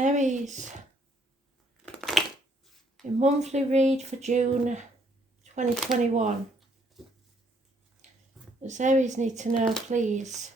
Aries, your monthly read for June 2021. Does Aries need to know, please?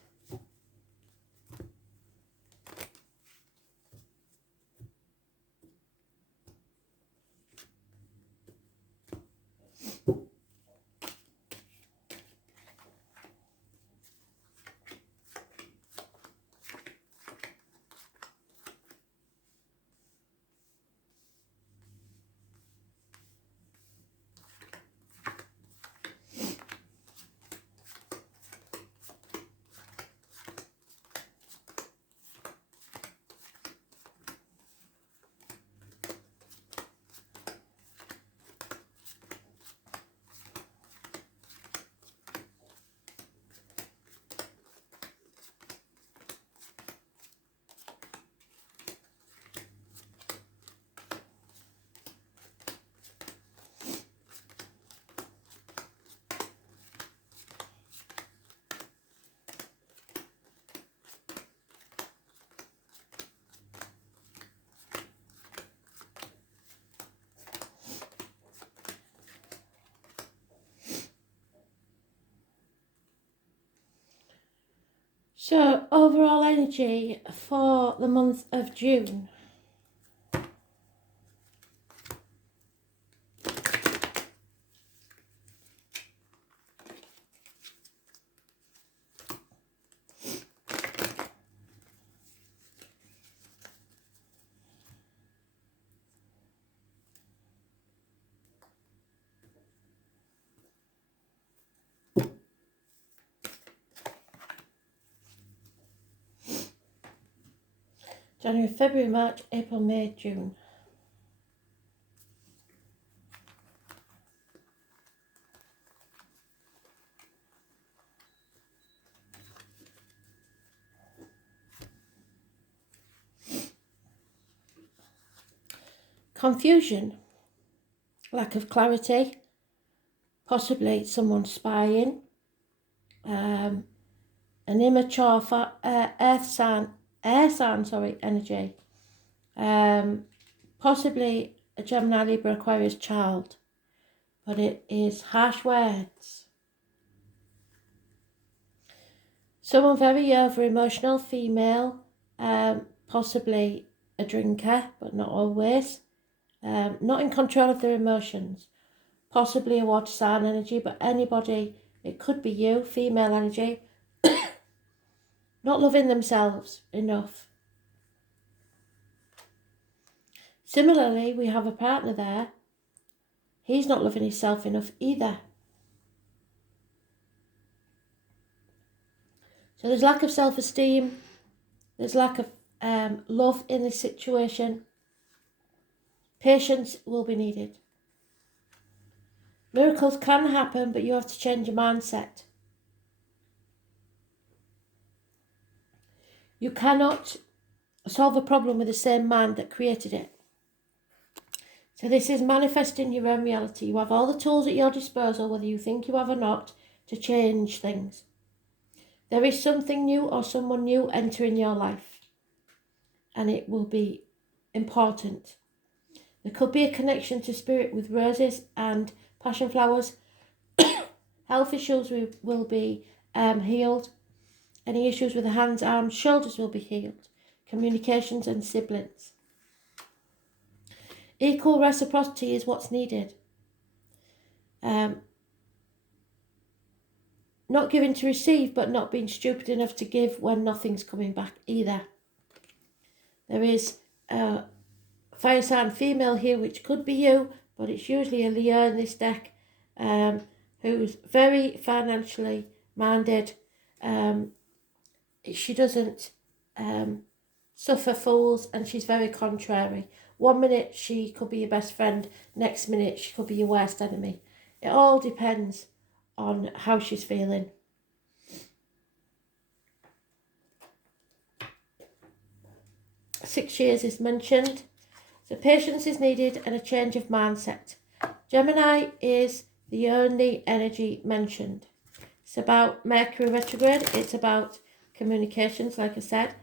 So, overall energy for the month of June. January, February, March, April, May, June. Confusion, lack of clarity, possibly someone spying, an immature air sign energy, possibly a Gemini, Libra, Aquarius child, but it is harsh words. Someone very over emotional, female, possibly a drinker, but not always, not in control of their emotions, possibly a water sign energy, but anybody, it could be you, female energy, not loving themselves enough. Similarly, we have a partner there. He's not loving himself enough either. So there's lack of self-esteem. There's lack of love in this situation. Patience will be needed. Miracles can happen, but you have to change your mindset. You cannot solve a problem with the same mind that created it. So this is manifesting your own reality. You have all the tools at your disposal, whether you think you have or not, to change things. There is something new or someone new entering your life, and it will be important. There could be a connection to spirit with roses and passion flowers. Health issues will be healed. Any issues with the hands, arms, shoulders will be healed. Communications and siblings. Equal reciprocity is what's needed. Not giving to receive, but not being stupid enough to give when nothing's coming back either. There is a fire sign female here, which could be you, but it's usually a Leo in this deck, who's very financially minded. She doesn't suffer fools, and she's very contrary. 1 minute she could be your best friend, next minute she could be your worst enemy. It all depends on how she's feeling. Six years is mentioned. So patience is needed and a change of mindset. Gemini is the only energy mentioned. It's about Mercury retrograde. It's about communications, like I said.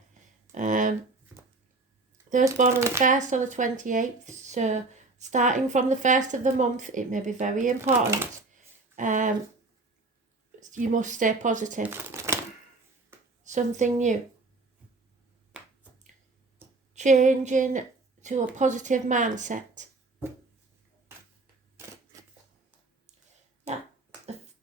those born on the 1st or the 28th, so starting from the 1st of the month, it may be very important. You must stay positive. Something new. Changing to a positive mindset. Yeah,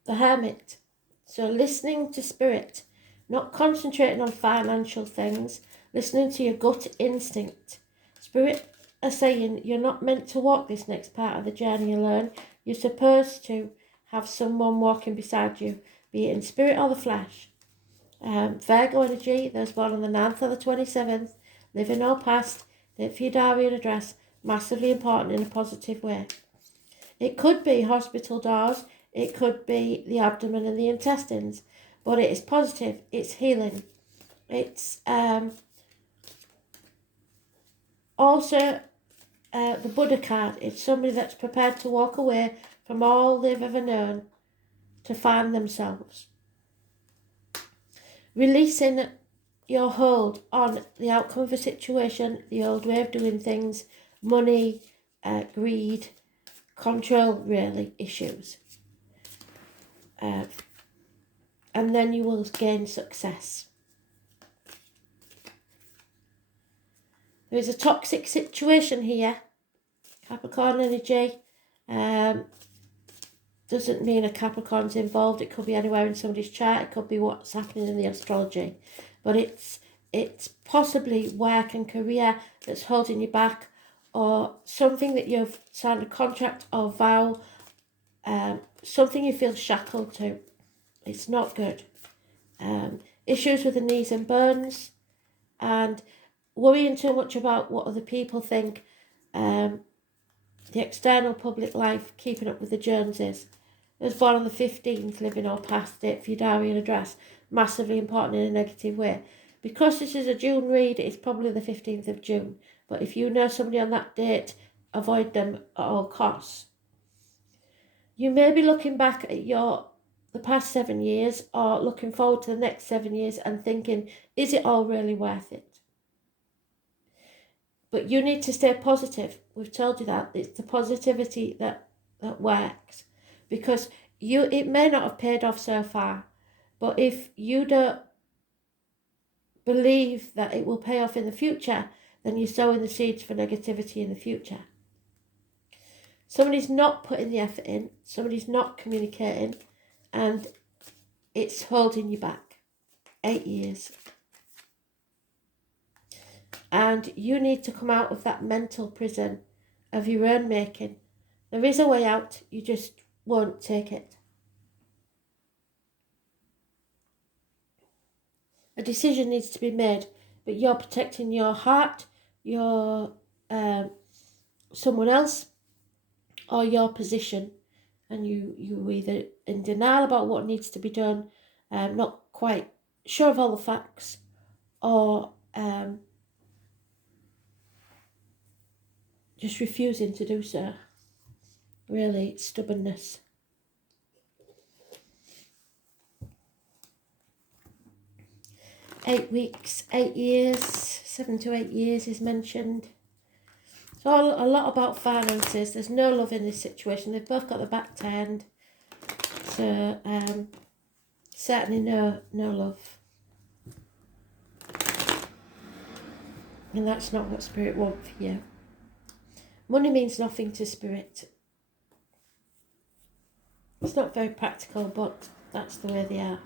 the Hermit. So listening to spirit, not concentrating on financial things, listening to your gut instinct. Spirit are saying you're not meant to walk this next part of the journey alone. You're supposed to have someone walking beside you, be it in spirit or the flesh. Virgo energy, those born on the 9th or the 27th, living or past, date for your diary and address, massively important in a positive way. It could be hospital doors, it could be the abdomen and the intestines, but it is positive, it's healing. It's also the Buddha card. It's somebody that's prepared to walk away from all they've ever known to find themselves. Releasing your hold on the outcome of a situation, the old way of doing things, money, greed, control, really, issues. And then you will gain success. There is a toxic situation here. Capricorn energy. Doesn't mean a Capricorn's involved. It could be anywhere in somebody's chart. It could be what's happening in the astrology. But it's possibly work and career that's holding you back, or something that you've signed a contract or vow, something you feel shackled to. It's not good. Issues with the knees and bones, and worrying too much about what other people think, the external public life, keeping up with the Joneses. I was born on the 15th, living or past, date for your diary and address, massively important in a negative way. Because this is a June read, it's probably the 15th of June. But if you know somebody on that date, avoid them at all costs. You may be looking back at the past 7 years, or looking forward to the next 7 years and thinking, is it all really worth it? But you need to stay positive. We've told you that. It's the positivity that works. Because it may not have paid off so far, but if you don't believe that it will pay off in the future, then you're sowing the seeds for negativity in the future. Somebody's not putting the effort in, somebody's not communicating, and it's holding you back. 8 years. And you need to come out of that mental prison of your own making. There is a way out, you just won't take it. A decision needs to be made, but you're protecting your heart, your someone else, or your position, and you either in denial about what needs to be done, not quite sure of all the facts, or just refusing to do so. Really, it's stubbornness. Eight weeks, 8 years, 7 to 8 years is mentioned. It's all a lot about finances. There's no love in this situation. They've both got the back turned. So, certainly no love. And that's not what Spirit wants for you. Money means nothing to Spirit. It's not very practical, but that's the way they are.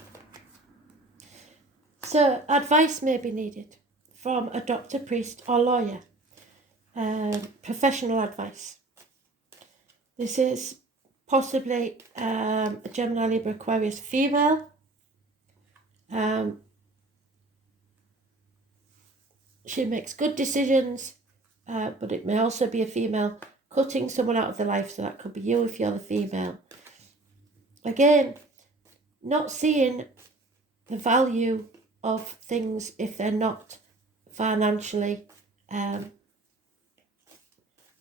So, advice may be needed from a doctor, priest, or lawyer. Professional advice. This is possibly a Gemini, Libra, Aquarius female. She makes good decisions, but it may also be a female cutting someone out of their life, so that could be you if you're the female. Again, not seeing the value of things if they're not financially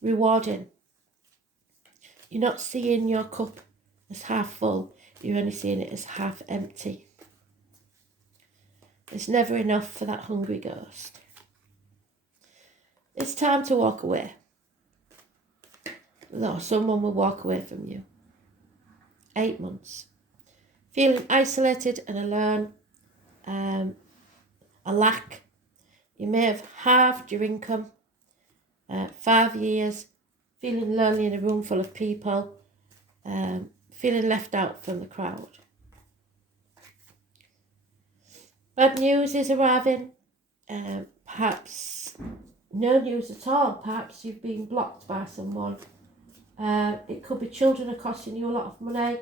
rewarding. You're not seeing your cup as half full, you're only seeing it as half empty. There's never enough for that hungry ghost. It's time to walk away. No, someone will walk away from you. 8 months. Feeling isolated and alone, a lack. You may have halved your income, 5 years, feeling lonely in a room full of people, feeling left out from the crowd. Bad news is arriving, perhaps no news at all. Perhaps you've been blocked by someone. It could be children are costing you a lot of money.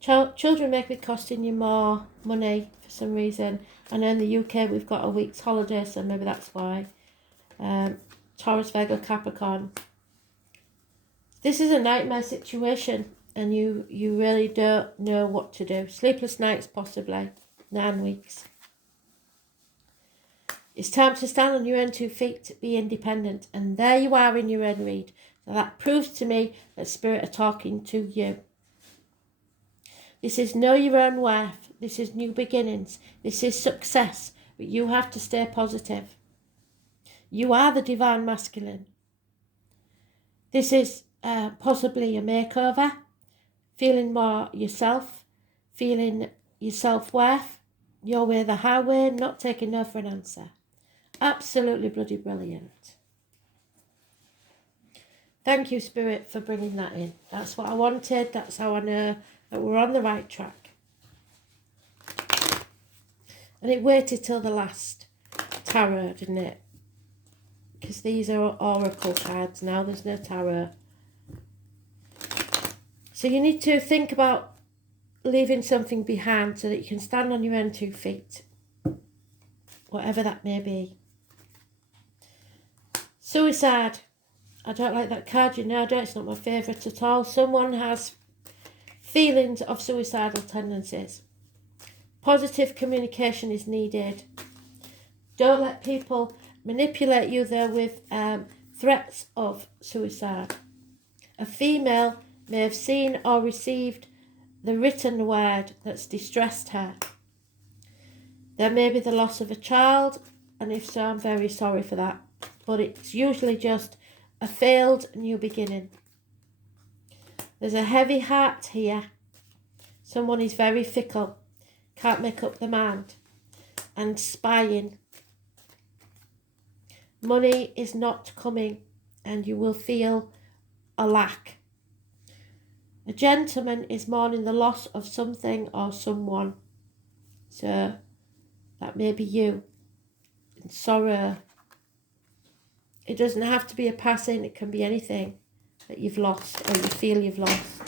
Children may be costing you more money for some reason. I know in the UK we've got a week's holiday, so maybe that's why. Taurus, Virgo, Capricorn. This is a nightmare situation, and you really don't know what to do. Sleepless nights, possibly. 9 weeks. It's time to stand on your own 2 feet, to be independent. And there you are in your own read. So that proves to me that Spirit are talking to you. This is know your own worth. This is new beginnings. This is success. But you have to stay positive. You are the divine masculine. This is possibly a makeover. Feeling more yourself. Feeling your self-worth. Your way the highway. Not taking no for an answer. Absolutely bloody brilliant. Thank you, Spirit, for bringing that in. That's what I wanted. That's how I know that we're on the right track. And it waited till the last tarot, didn't it? Because these are oracle cards now. There's no tarot. So you need to think about leaving something behind so that you can stand on your own 2 feet. Whatever that may be. Suicide. I don't like that card, you know, it's not my favourite at all. Someone has feelings of suicidal tendencies. Positive communication is needed. Don't let people manipulate you though with threats of suicide. A female may have seen or received the written word that's distressed her. There may be the loss of a child, and if so, I'm very sorry for that. But it's usually just a failed new beginning. There's a heavy heart here. Someone is very fickle, can't make up their mind, and spying. Money is not coming, and you will feel a lack. A gentleman is mourning the loss of something or someone. So that may be you. In sorrow. It doesn't have to be a passing, it can be anything that you've lost or you feel you've lost.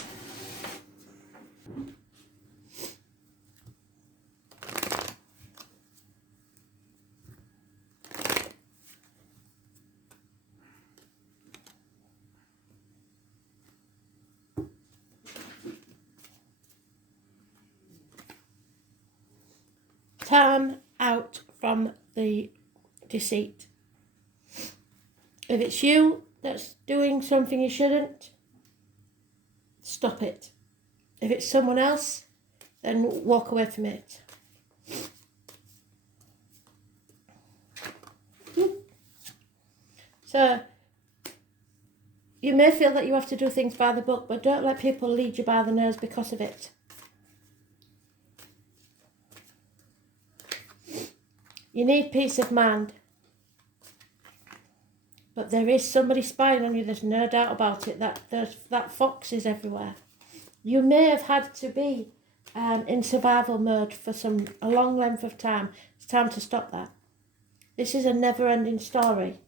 Time out from the deceit. If it's you that's doing something you shouldn't, stop it. If it's someone else, then walk away from it. So, you may feel that you have to do things by the book, but don't let people lead you by the nose because of it. You need peace of mind. But there is somebody spying on you, there's no doubt about it, that fox is everywhere. You may have had to be in survival mode for a long length of time. It's time to stop that. This is a never-ending story.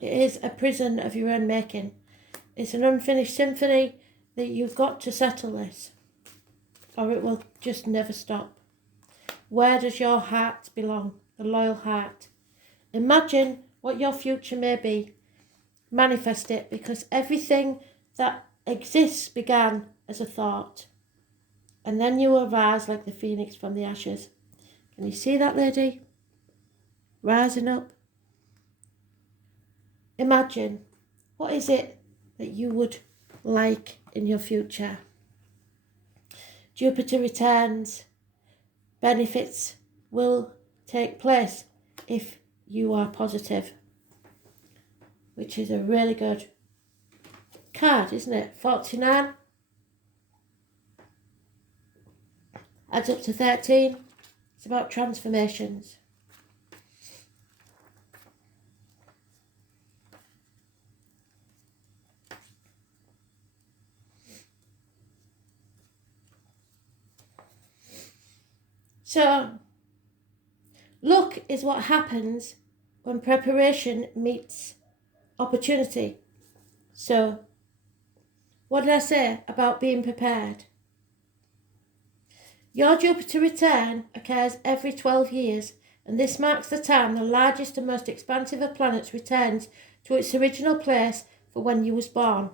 It is a prison of your own making. It's an unfinished symphony that you've got to settle this, or it will just never stop. Where does your heart belong? The loyal heart. Imagine what your future may be. Manifest it, because everything that exists began as a thought. And then you will rise like the phoenix from the ashes. Can you see that lady? Rising up. Imagine, what is it that you would like in your future? Jupiter returns, benefits will take place if you are positive, which is a really good card, isn't it? 49 adds up to 13. It's about transformations. So, luck is what happens when preparation meets opportunity. So, what did I say about being prepared? Your Jupiter return occurs every 12 years, and this marks the time the largest and most expansive of planets returns to its original place for when you was born.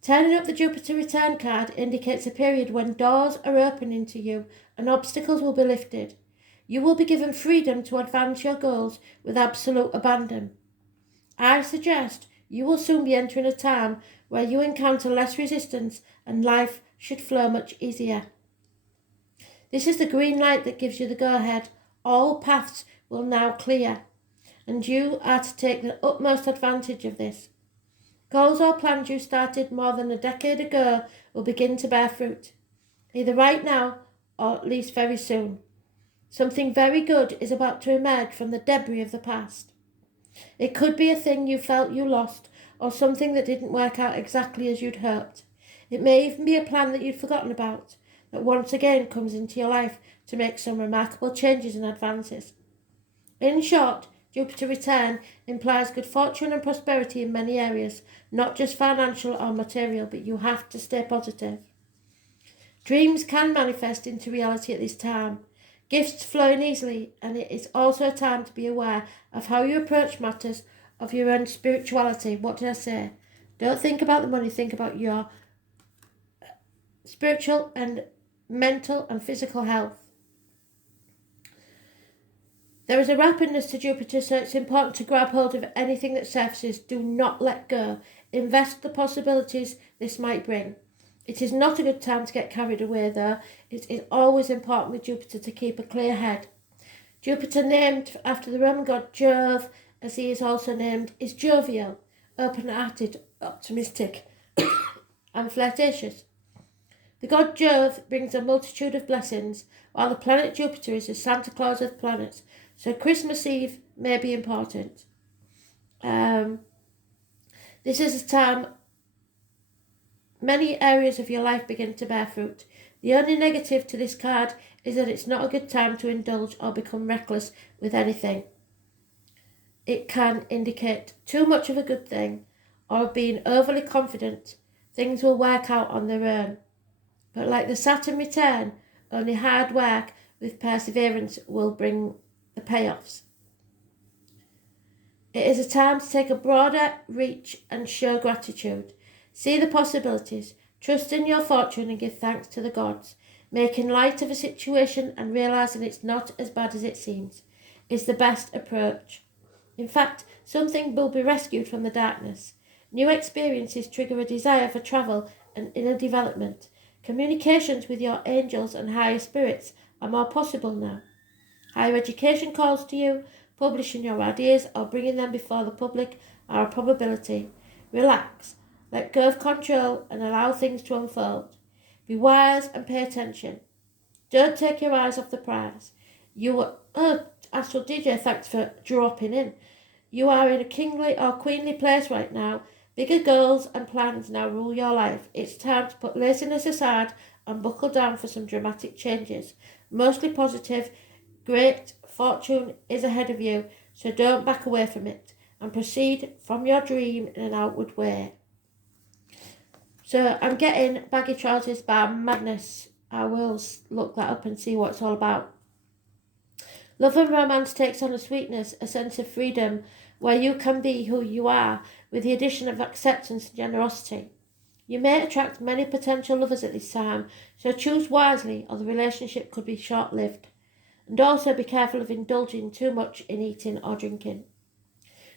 Turning up the Jupiter return card indicates a period when doors are opening to you and obstacles will be lifted. You will be given freedom to advance your goals with absolute abandon. I suggest you will soon be entering a time where you encounter less resistance and life should flow much easier. This is the green light that gives you the go-ahead. All paths will now clear, and you are to take the utmost advantage of this. Goals or plans you started more than a decade ago will begin to bear fruit, either right now or at least very soon. Something very good is about to emerge from the debris of the past. It could be a thing you felt you lost, or something that didn't work out exactly as you'd hoped. It may even be a plan that you'd forgotten about, that once again comes into your life to make some remarkable changes and advances. In short, Jupiter return implies good fortune and prosperity in many areas, not just financial or material, but you have to stay positive. Dreams can manifest into reality at this time. Gifts flow in easily, and it is also a time to be aware of how you approach matters of your own spirituality. What did I say? Don't think about the money, think about your spiritual and mental and physical health. There is a rapidness to Jupiter, so it's important to grab hold of anything that surfaces. Do not let go. Invest the possibilities this might bring. It is not a good time to get carried away, though. It is always important with Jupiter to keep a clear head. Jupiter, named after the Roman god Jove, as he is also named, is jovial, open-hearted, optimistic, and flirtatious. The god Jove brings a multitude of blessings, while the planet Jupiter is the Santa Claus of planets, so Christmas Eve may be important. This is a time many areas of your life begin to bear fruit. The only negative to this card is that it's not a good time to indulge or become reckless with anything. It can indicate too much of a good thing or being overly confident. Things will work out on their own. But like the Saturn return, only hard work with perseverance will bring the payoffs. It is a time to take a broader reach and show gratitude. See the possibilities, trust in your fortune and give thanks to the gods. Making light of a situation and realising it's not as bad as it seems is the best approach. In fact, something will be rescued from the darkness. New experiences trigger a desire for travel and inner development. Communications with your angels and higher spirits are more possible now. Higher education calls to you. Publishing your ideas or bringing them before the public are a probability. Relax, let go of control and allow things to unfold. Be wise and pay attention. Don't take your eyes off the prize. Astral DJ, thanks for dropping in. You are in a kingly or queenly place right now. Bigger goals and plans now rule your life. It's time to put laziness aside and buckle down for some dramatic changes. Mostly positive, great fortune is ahead of you, so don't back away from it and proceed from your dream in an outward way. So I'm getting Baggy Trousers by Madness. I will look that up and see what it's all about. Love and romance takes on a sweetness, a sense of freedom, where you can be who you are with the addition of acceptance and generosity. You may attract many potential lovers at this time, so choose wisely or the relationship could be short-lived. And also be careful of indulging too much in eating or drinking.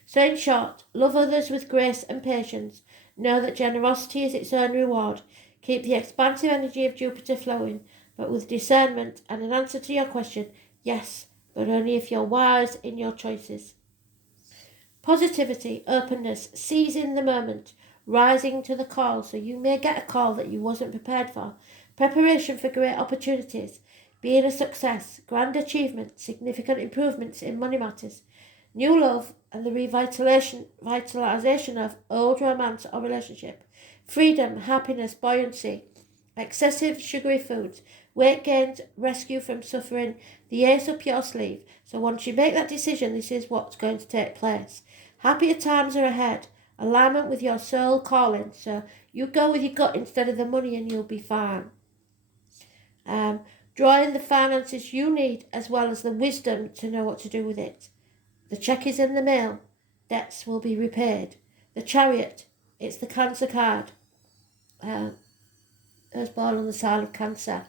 So in short, love others with grace and patience. Know that generosity is its own reward. Keep the expansive energy of Jupiter flowing, but with discernment, and in answer to your question, Yes, but only if you're wise in your choices. Positivity, openness, seizing the moment, rising to the call, so you may get a call that you wasn't prepared for. Preparation for great opportunities, being a success, grand achievement, significant improvements in money matters, new love and the revitalization of old romance or relationship, freedom, happiness, buoyancy, excessive sugary foods, weight gains, rescue from suffering, the ace up your sleeve. So once you make that decision, this is what's going to take place. Happier times are ahead. Alignment with your soul calling. So you go with your gut instead of the money and you'll be fine. Um, Drawing the finances you need as well as the wisdom to know what to do with it. The check is in the mail. Debts will be repaid. The Chariot, it's the Cancer card. I was born on the sign of Cancer.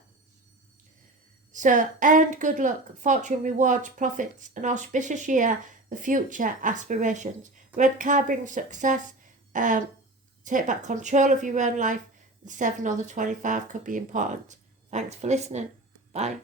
So, and good luck, fortune, rewards, profits, an auspicious year, the future, aspirations. Red card brings success. Take back control of your own life. The 7 or the 25 could be important. Thanks for listening. Bye.